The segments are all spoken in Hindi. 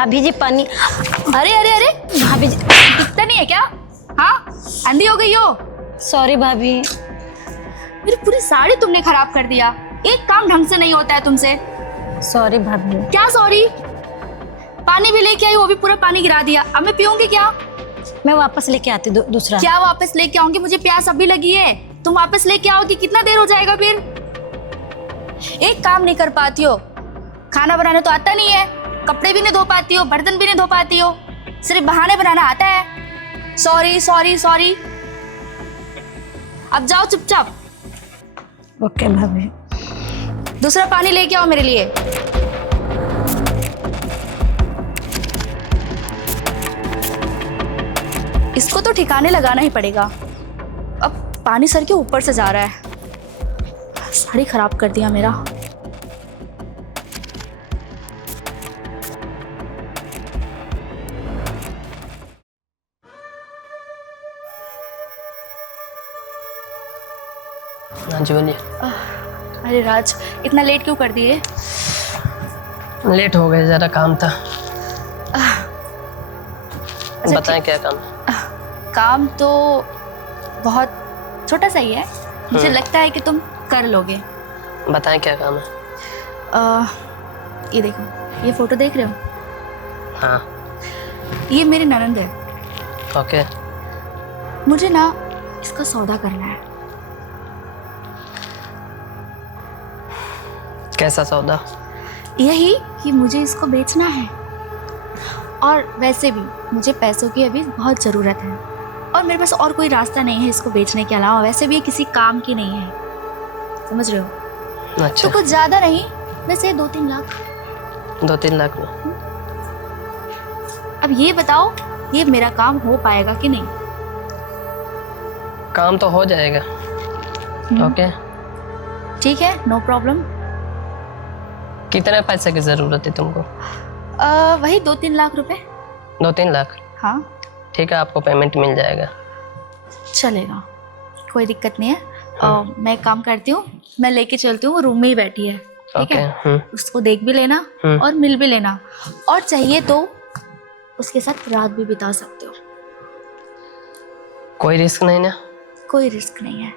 भाभी जी पानी। अरे अरे अरे भाभी जी दिखता नहीं है क्या? हाँ, अंधी हो गई हो। सॉरी भाभी। मेरी पूरी साड़ी तुमने खराब कर दिया। एक काम ढंग से नहीं होता है तुमसे। सॉरी भाभी। क्या सॉरी? पानी भी लेके आई, वो भी पूरा पानी गिरा दिया। अब मैं पीऊंगी क्या? मैं वापस लेके आती दूसरा। क्या वापस लेके आऊंगी? मुझे प्यास अभी लगी है। तुम वापस लेके आओगी, कितना देर हो जाएगा फिर? एक काम नहीं कर पाती हो, खाना बनाना तो आता नहीं है, कपड़े भी नहीं धो पाती हो, बर्तन भी नहीं धो पाती हो, सिर्फ बहाने बनाना आता है। Sorry sorry sorry. अब जाओ चुपचाप। ओके भाभी। दूसरा पानी लेके आओ मेरे लिए। इसको तो ठिकाने लगाना ही पड़ेगा। अब पानी सर के ऊपर से जा रहा है। साड़ी खराब कर दिया मेरा। हाँ जी बोलिए। अरे राज, इतना लेट क्यों कर दिए? लेट हो गए, जरा काम था। अच्छा, बताएं क्या काम? काम तो बहुत छोटा सा ही है, मुझे लगता है कि तुम कर लोगे। बताएं क्या काम है? ये देखो, ये फोटो देख रहे हो? हाँ। ये मेरी ननंद है। ओके। मुझे ना इसका सौदा करना है। कैसा सौदा? यही कि मुझे इसको बेचना है, और वैसे भी मुझे पैसों की अभी बहुत ज़रूरत है, और मेरे पास और कोई रास्ता नहीं है इसको बेचने के अलावा। वैसे भी ये किसी काम की नहीं है, समझ रहे हो? अच्छा। तो कुछ ज़्यादा नहीं, वैसे 2-3 लाख। 2-3 लाख में? अब ये बताओ, ये मेरा काम हो पाएगा कि नहीं? काम तो हो जाएगा। ओके। ठीक है, नो प्रॉब्लम। कितने पैसे की जरूरत है तुमको? वही 2-3 लाख रुपए। 2-3 लाख? हाँ ठीक है, आपको पेमेंट मिल जाएगा। चलेगा, कोई दिक्कत नहीं है। मैं एक काम करती हूँ, मैं लेके चलती हूँ, वो रूम में ही बैठी है, ठीक है? उसको देख भी लेना और मिल भी लेना, और चाहिए तो उसके साथ रात भी बिता सकते हो। कोई रिस्क नहीं ना? कोई रिस्क नहीं है,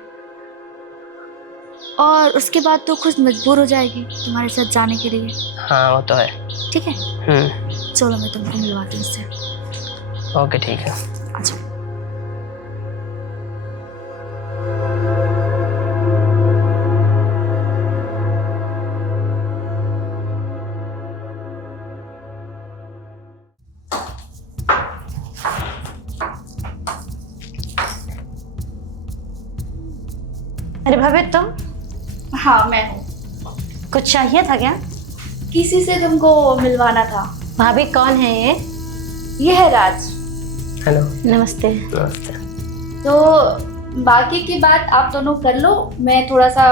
और उसके बाद तो खुद मजबूर हो जाएगी तुम्हारे साथ जाने के लिए। हाँ वो तो है। ठीक है, चलो मैं तुमको मिलवाती हूँ उससे। ओके ठीक है। अच्छा। अरे भाभी तुम? हाँ मैं हूँ। कुछ चाहिए था क्या? किसी से तुमको मिलवाना था। भाभी कौन है ये है राज। हेलो। नमस्ते। नमस्ते। तो बाकी की बात आप दोनों कर लो, मैं थोड़ा सा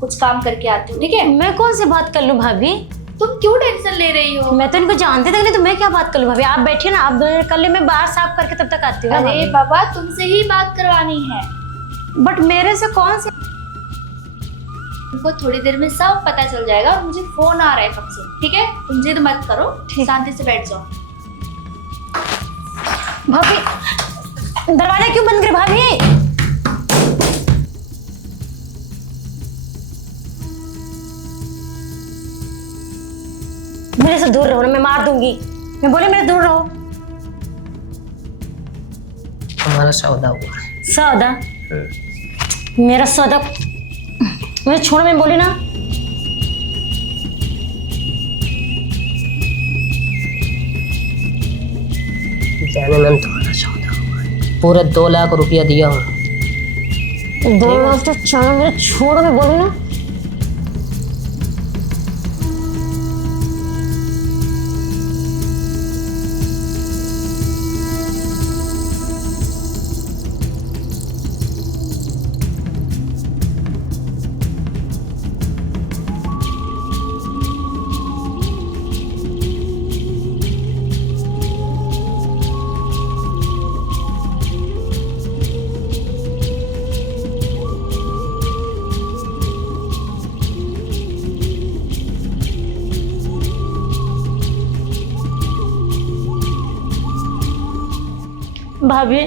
कुछ काम करके आती हूँ, ठीक है? मैं कौन सी बात कर लूँ भाभी? तुम क्यों टेंशन ले रही हो? मैं तो इनको जानती तक नहीं, तो मैं क्या बात कर लूँ भाभी? आप बैठिए ना, आप दोनों कर ले, मैं बाहर साफ करके तब तक आती हूँ। अरे बाबा, तुमसे ही बात करवानी है। बट मेरे से कौन सी? तुमको थोड़ी देर में सब पता चल जाएगा। मुझे फोन आ रहा है कब से, ठीक है? तुम जिद मत करो, शांति से बैठ जाओ। भाभी दरवाजा क्यों बंद करे भाभी? मेरे से दूर रहो ना, मैं मार दूंगी। मैं बोले मेरे दूर रहो। हमारा सौदा हुआ है। सौदा? मेरा सौदा मुझे छोड़, मैं बोली ना। जाने में तुम्हारा सौदा हुआ है। पूरे 2 लाख रुपया दिया हूँ। 2 लाख तो चलो, मेरे छोड़, मैं बोली ना। भाभी,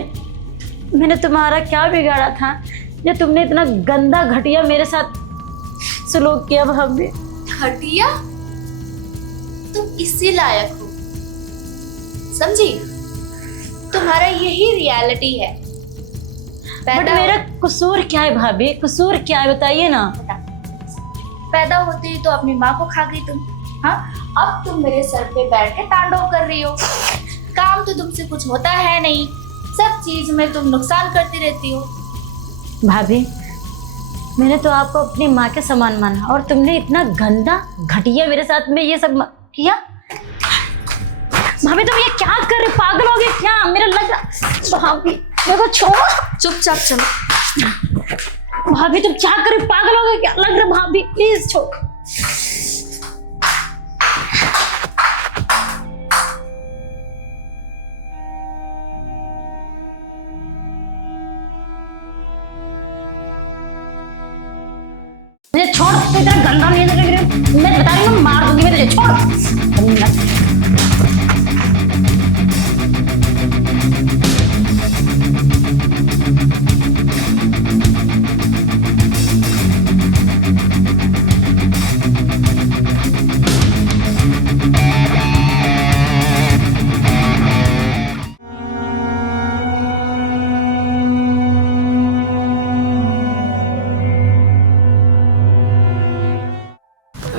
मैंने तुम्हारा क्या बिगाड़ा था जो तुमने इतना गंदा घटिया मेरे साथ सलूक किया भाभी? घटिया? तुम इसी लायक हो, समझी? तुम्हारा यही रियलिटी है। बट मेरा कसूर क्या है भाभी? कसूर क्या है बताइए ना। पैदा होते ही तो अपनी माँ को खा गई तुम। हाँ, अब तुम मेरे सर पे बैठ के तांडव कर रही हो। काम तो तुमसे कुछ होता है नहीं, सब चीज में तुम नुकसान करती रहती हो। भाभी, मैंने तो आपको अपनी माँ के समान माना और तुमने इतना गंदा घटिया मेरे साथ में ये सब किया। भाभी तुम ये क्या कर रहे? पागल हो गए क्या? मेरा लग रहा। भाभी मेरे को छोड़ो। चुपचाप चलो। भाभी तुम क्या कर रहे? पागल हो गए क्या? लग रहा भाभी, प्लीज छोड़ो। मुझे छोड़, तो इतना गंदा नहीं लग रहा। मैं बता रही हूँ मार दूंगी मैं तुझे। छोड़।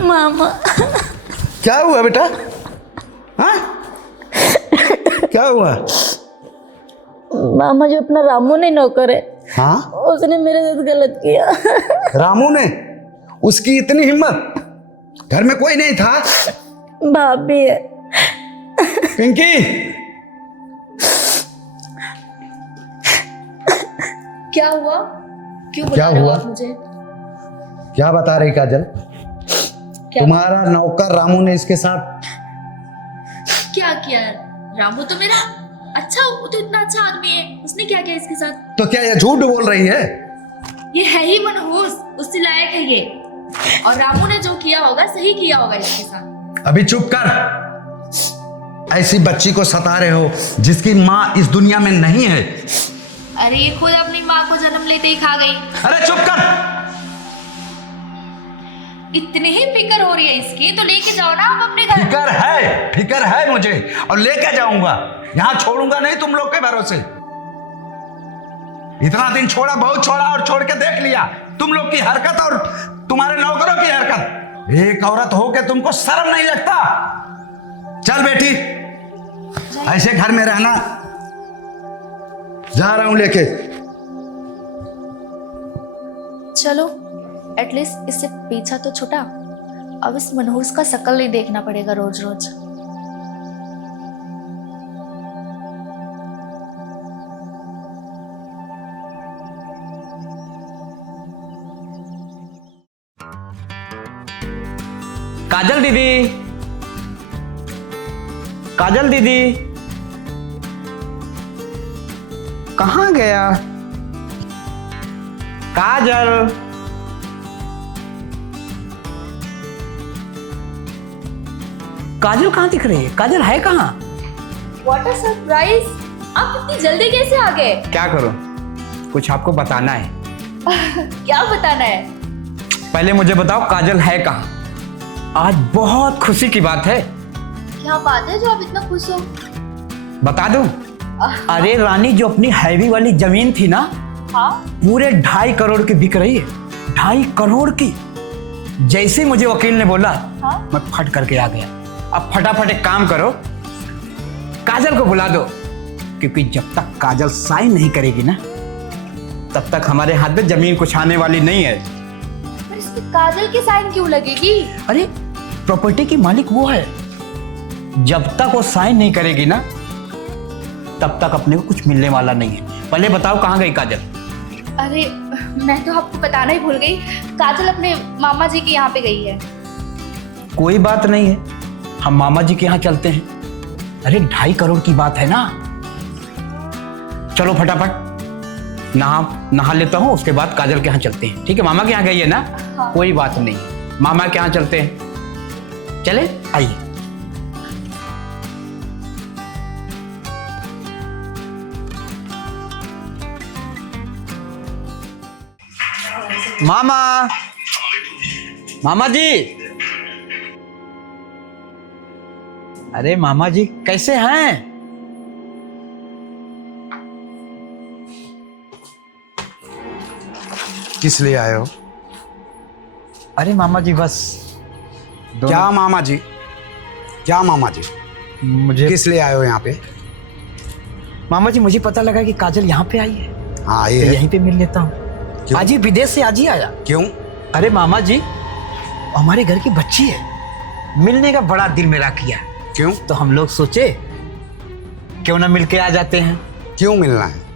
मामा, क्या हुआ बेटा? हाँ, क्या हुआ? मामा जो अपना रामू नहीं नौकर है, हाँ, उसने मेरे साथ गलत किया। रामू ने? उसकी इतनी हिम्मत? घर में कोई नहीं था? भाभी है। पिंकी, क्या हुआ? क्यों क्या बुला रहे हो हुआ? आप मुझे? क्या बता रही काजल? तुम्हारा नौकर रामू ने इसके साथ क्या किया? रामू तो मेरा अच्छा, वो तो इतना अच्छा आदमी है, उसने क्या किया इसके साथ? तो क्या ये झूठ बोल रही है? ये है ही मनहूस, उससे लायक है ये। और रामू ने जो किया होगा सही किया होगा इसके साथ। अभी चुप कर। ऐसी बच्ची को सता रहे हो जिसकी माँ इस दुनिया में नहीं है। अरे ये खुद अपनी माँ को जन्म लेते ही खा गई। अरे चुप कर। इतनी ही फिक्र हो रही है इसकी तो लेके जाओ ना आप अपने घर। फिकर है मुझे, और लेके जाऊंगा। यहां छोड़ूंगा नहीं तुम लोग के भरोसे। इतना दिन छोड़ा, बहुत छोड़ा, और छोड़ के देख लिया तुम लोग की हरकत और तुम्हारे नौकरों की हरकत। एक औरत हो के तुमको शर्म नहीं लगता? चल बेटी, ऐसे घर में रहना। जा रहा हूं लेके। चलो, एटलीस्ट इससे पीछा तो छूटा। अब इस मनहूस का शक्ल नहीं देखना पड़ेगा रोज रोज। काजल दीदी, काजल दीदी, कहाँ गया? काजल, काजल कहाँ दिख रही है? काजल है कहाँ? What a surprise! आप इतनी जल्दी कैसे आ गए? क्या करूं, कुछ आपको बताना है। क्या बताना है? पहले मुझे बताओ काजल है कहाँ? आज बहुत खुशी की बात है। क्या बात है जो आप इतना खुश हो? बता दूं? अरे रानी, जो अपनी हैवी वाली जमीन थी ना, हाँ? पूरे 2.5 करोड़ की बिक रही है। 2.5 करोड़ की। जैसे मुझे वकील ने बोला, हाँ? मैं फट करके आ गया। अब फटाफट एक काम करो, काजल को बुला दो, क्योंकि जब तक काजल साइन नहीं करेगी ना, तब तक हमारे हाथ में जमीन कुछ आने वाली नहीं है। पर इस पे काजल की साइन क्यों लगेगी? अरे प्रॉपर्टी की मालिक वो है, जब तक वो साइन नहीं करेगी ना, तब तक अपने को कुछ मिलने वाला नहीं है। पहले बताओ कहाँ गई काजल? अरे मैं तो आपको बताना ही भूल गई, काजल अपने मामा जी के यहाँ पे गई है। कोई बात नहीं है, हम मामा जी के यहाँ चलते हैं। अरे 2.5 करोड़ की बात है ना। चलो फटाफट नहा लेता हूँ, उसके बाद काजल के यहाँ चलते हैं। ठीक है? मामा के यहाँ गई है ना? हाँ। कोई बात नहीं, मामा के यहाँ चलते हैं। चले, आइए। मामा, मामा जी। अरे मामा जी कैसे हैं? किस लिए आए हो? अरे मामा जी बस क्या मामा जी? क्या मामा जी? मुझे किस लिए आए हो यहाँ पे? मामा जी मुझे पता लगा कि काजल यहाँ पे आई है, हाँ तो ये है। यहीं पे मिल लेता हूँ। क्यों? आज ही विदेश से आज ही आया। क्यों? अरे मामा जी हमारे घर की बच्ची है, मिलने का बड़ा दिल मेरा किया, क्यों? तो हम लोग सोचे क्यों ना मिलके आ जाते हैं। क्यों मिलना है?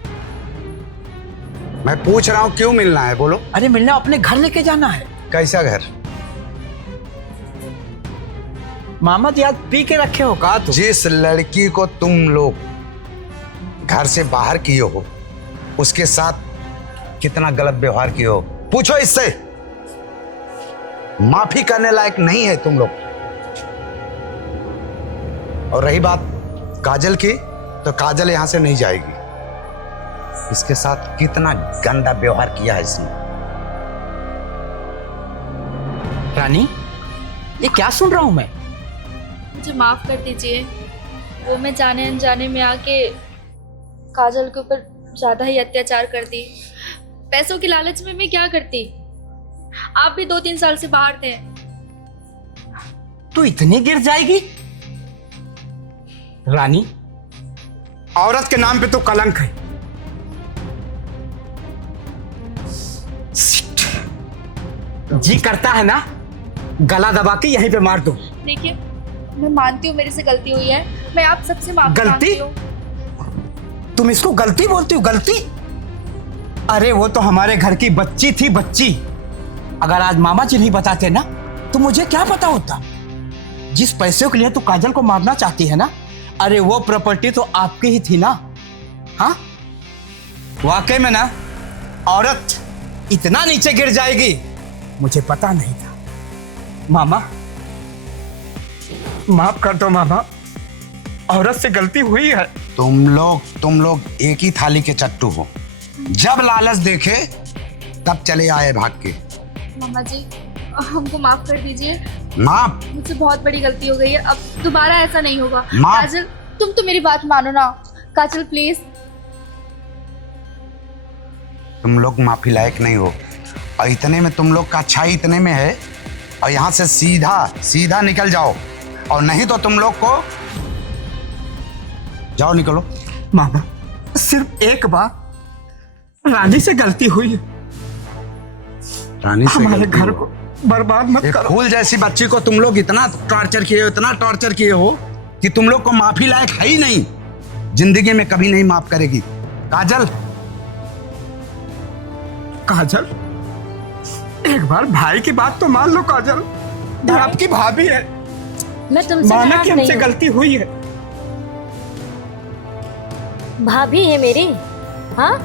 मैं पूछ रहा हूँ क्यों मिलना है, बोलो। अरे मिलना अपने घर लेके जाना है। कैसा घर? मामा जी आज पी के रखे हो का? तो जिस लड़की को तुम लोग घर से बाहर किए हो उसके साथ कितना गलत व्यवहार किए हो, पूछो इससे। माफी करने लायक नहीं है तुम लोग। और रही बात काजल की, तो काजल यहां से नहीं जाएगी। इसके साथ कितना गंदा व्यवहार किया है इसने। रानी ये क्या सुन रहा हूं मैं? मुझे माफ कर दीजिए, वो मैं जाने अनजाने में आके काजल के ऊपर ज्यादा ही अत्याचार कर दी। पैसों की लालच में मैं क्या करती। आप भी 2-3 साल से बाहर थे। तू इतनी गिर जाएगी? रानी औरत के नाम पे तो कलंक है। जी करता है ना गला दबा के यहीं पे मार दो। देखिए मैं मानती हूँ मेरे से गलती हुई है, मैं आप सबसे माफी गलती? मांगती हूँ। तुम इसको गलती बोलती हो? गलती? अरे वो तो हमारे घर की बच्ची थी, बच्ची। अगर आज मामा जी नहीं बताते ना तो मुझे क्या पता होता। जिस पैसे के लिए तू काजल को मारना चाहती है ना, अरे वो प्रॉपर्टी तो आपकी ही थी ना। हाँ वाकई में ना औरत इतना नीचे गिर जाएगी मुझे पता नहीं था। मामा माफ कर दो मामा, औरत से गलती हुई है। तुम लोग एक ही थाली के चट्टू हो। जब लालच देखे तब चले आए भाग के। मामा जी हमको माफ कर दीजिए, माफ? मुझसे बहुत बड़ी गलती हो गई है, अब दोबारा ऐसा नहीं होगा। माफ? काजल तुम तो मेरी बात मानो ना। काजल प्लीज। तुम लोग माफी लायक नहीं हो, और इतने में तुम लोग का अच्छाई इतने में है, और यहाँ से सीधा सीधा निकल जाओ, और नहीं तो तुम लोग को जाओ, निकलो। मामा सिर्फ एक बार रानी से गलती हुई है, रानी से हमारे गलती घर हो। को बर्बाद मत एक करो। फूल जैसी बच्ची को तुम लोग इतना टॉर्चर किए हो, इतना टॉर्चर किए हो कि तुम लोग को माफी लायक है ही नहीं। जिंदगी में कभी नहीं माफ करेगी। काजल, काजल एक बार भाई की बात तो मान लो। काजल ये आपकी भाभी है, मैं तुमसे माना नाराज कि नहीं हमसे हूँ। गलती हुई है। भाभी है मेरी। हाँ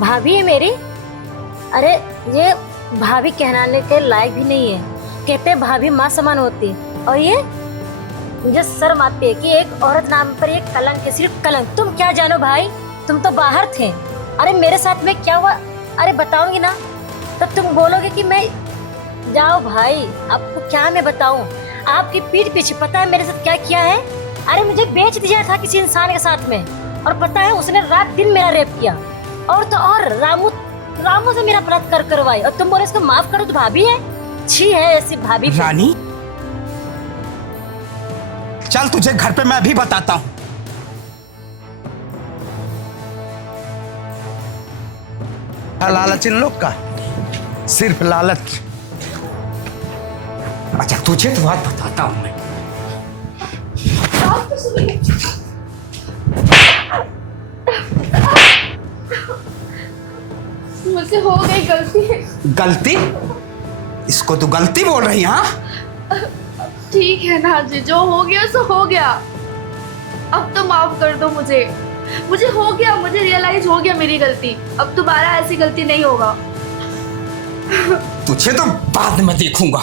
भाभी है मेरी। अरे ये भाभी कहलाने के लायक भी नहीं है। कहते हैं भाभी माँ समान होती है, और ये मुझे शर्म आती है कि एक औरत नाम पर एक कलंक है, सिर्फ कलंक। तुम क्या जानो भाई, तुम तो बाहर थे। अरे मेरे साथ में क्या हुआ अरे बताऊंगी ना तो तुम बोलोगे कि मैं। जाओ भाई, आपको क्या मैं बताऊं। आपकी पीठ पीछे पता है मेरे साथ क्या किया है। अरे मुझे बेच दिया था किसी इंसान के साथ में, और पता है उसने रात दिन मेरा रेप किया। और तो और रामू से मेरा बलात्कार करवाई, और तुम बोले इसको माफ करो तो भाभी है। छी है ऐसी भाभी। रानी चल तुझे घर पे मैं अभी बताता हूँ। लालच इन लोग का, सिर्फ लालच। अच्छा तुझे तो बात बताता हूँ मैं। मुझसे हो गई गलती। गलती? इसको तू गलती बोल रही है? हाँ ठीक है ना जी, जो हो गया सो हो गया। अब तो माफ कर दो मुझे हो गया, मुझे रियलाइज हो गया मेरी गलती। अब दोबारा ऐसी गलती नहीं होगा। तुझे तो बाद में देखूंगा।